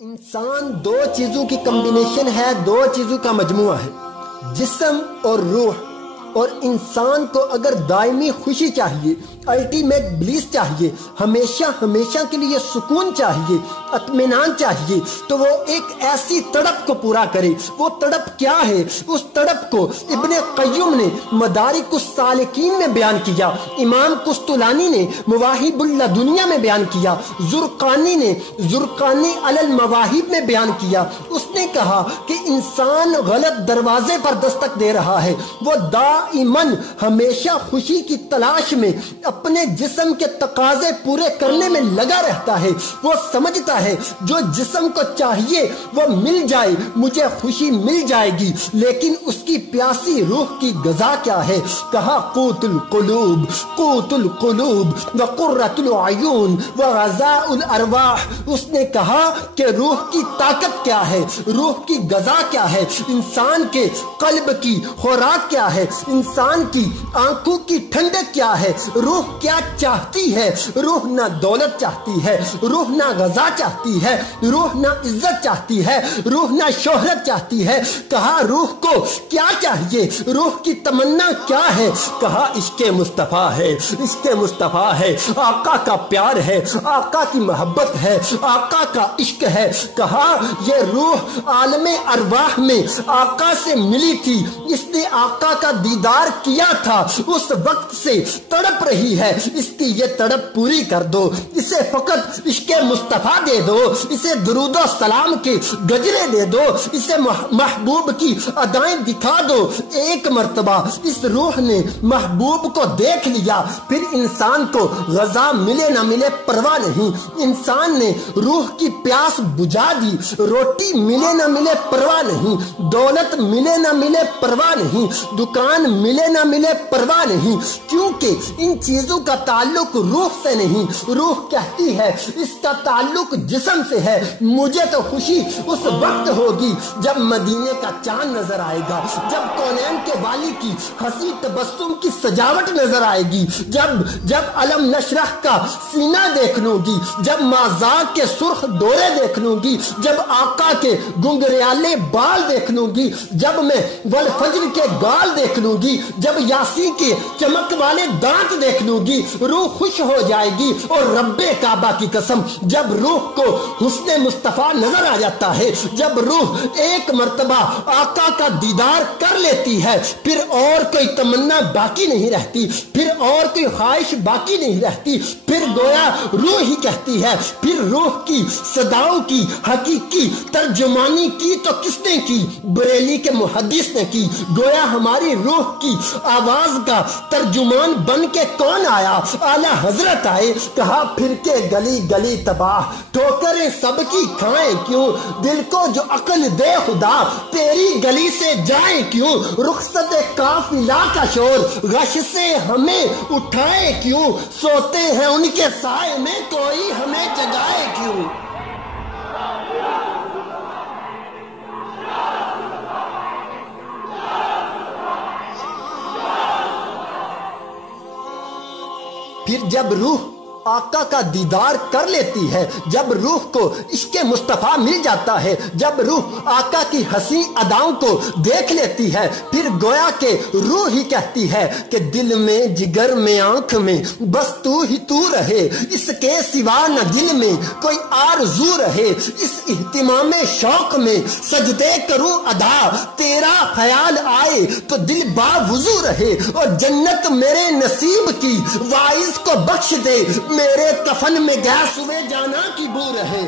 انسان دو چیزوں کی کمبینیشن ہے، دو چیزوں کا مجموعہ ہے، جسم اور روح۔ اور انسان کو اگر دائمی خوشی چاہیے، الٹیمیٹ بلیس چاہیے، ہمیشہ ہمیشہ کے لیے سکون چاہیے، اطمینان چاہیے، تو وہ ایک ایسی تڑپ کو پورا کرے۔ وہ تڑپ کیا ہے؟ اس تڑپ کو ابن قیم نے مدارک السالکین میں بیان کیا، امام قسطلانی نے مواہب اللدنیہ میں بیان کیا، زرقانی نے زرقانی علی المواہب میں بیان کیا۔ اس نے کہا کہ انسان غلط دروازے پر دستک دے رہا ہے، وہ دائماً ہمیشہ خوشی کی تلاش میں اپنے جسم کے تقاضے پورے کرنے میں لگا رہتا ہے۔ وہ سمجھتا ہے جو جسم کو چاہیے وہ مل جائے، مجھے خوشی مل جائے گی، لیکن اس کی پیاسی روح کی غذا کیا ہے؟ کہا قوت القلوب، قوت القلوب وقرۃ العیون وغذاء الارواح۔ اس نے کہا کہ روح کی طاقت کیا ہے، روح کی غذا کیا ہے، انسان کے قلب کی خوراک کیا ہے، انسان کی آنکھوں کی ٹھنڈک کیا ہے، روح کیا چاہتی ہے؟ روح نہ دولت چاہتی ہے، روح نہ غذا چاہتی ہے، روح نہ عزت چاہتی ہے، روح نہ شہرت چاہتی ہے۔ کہا روح کو کیا چاہیے؟ روح کی تمنا کیا ہے؟ کہا عشق مصطفیٰ ہے، عشق مصطفیٰ ہے، آقا کا پیار ہے، آقا کی محبت ہے، آقا کا عشق ہے۔ کہا یہ روح عالم ارواح میں آقا سے ملی تھی، اس نے آقا کا دیدار کیا تھا، اس وقت سے تڑپ رہی ہے، اس کی یہ تڑپ پوری کر دو، اسے فقط عشق مصطفیٰ دے دو، اسے درود و سلام کے گجرے دے دو، اسے محبوب کی ادائیں دکھا دو۔ ایک مرتبہ اس روح نے محبوب کو دیکھ لیا، پھر انسان کو غذا ملے نہ ملے پرواہ نہیں، انسان نے روح کی پیاس بجھا دی، روٹی ملے نہ ملے پرواہ نہیں، دولت ملے نہ ملے پرواہ نہیں، دکان ملے نہ ملے پرواہ نہیں، کیونکہ ان چیزوں کا تعلق روح سے نہیں۔ روح کہتی ہے اس کا تعلق جسم سے ہے، مجھے تو خوشی اس وقت ہوگی جب مدینے کا چاند نظر آئے گا، جب کونین کے والی کی ہنسی تبسم کی سجاوٹ نظر آئے گی، جب علم نشرح کا سینہ دیکھ لوں گی، جب مازاق کے سرخ ڈورے دیکھ لوں گی، جب آقا کے گنگریالے بال دیکھ لوں گی، جب میں والفجر کے گال دیکھ لوں گی، جب یاسین کے چمک والے دانت دیکھ لوں گی، روح خوش ہو جائے گی۔ اور رب کعبہ کی قسم، جب روح کو حسن مصطفیٰ نظر آ جاتا ہے، جب روح ایک مرتبہ آقا کا دیدار کر لیتی ہے، پھر اور کوئی تمنا باقی نہیں رہتی، پھر اور کوئی خواہش باقی نہیں رہتی، پھر گویا روح ہی کہتی ہے۔ پھر روح کی صداؤں کی حقیقی ترجمانی کی تو کس نے کی؟ بریلی کے محدث نے کی۔ گویا ہماری روح کی آواز کا ترجمان بن کے کون آیا؟ اعلیٰ حضرت آئے۔ کہا پھر کے گلی گلی تباہ، ٹھوکریں سب کی کھائیں کیوں، دل کو جو عقل دے خدا، تیری گلی سے جائیں کیوں، رخصت قافلہ کا شور غش سے ہمیں اٹھائے کیوں، سوتے ہیں ان کے سائے میں کوئی ہمیں جگائے کیوں۔ پھر جب روح آقا کا دیدار کر لیتی ہے، جب روح کو عشق مصطفیٰ مل جاتا ہے، جب روح آقا کی حسین اداؤں کو دیکھ لیتی ہے، پھر گویا کہ روح ہی کہتی ہے کہ دل میں جگر میں آنکھ میں بس تو ہی تو رہے، اس کے سوا نہ دل میں کوئی آرزو رہے، اس اہتمام شوق میں سجدے کروں ادا، تیرا خیال آئے تو دل باوضو رہے، اور جنت میرے نصیب کی وائز کو بخش دے، میرے کفن میں گیس ہوئے جانا کی بو رہے۔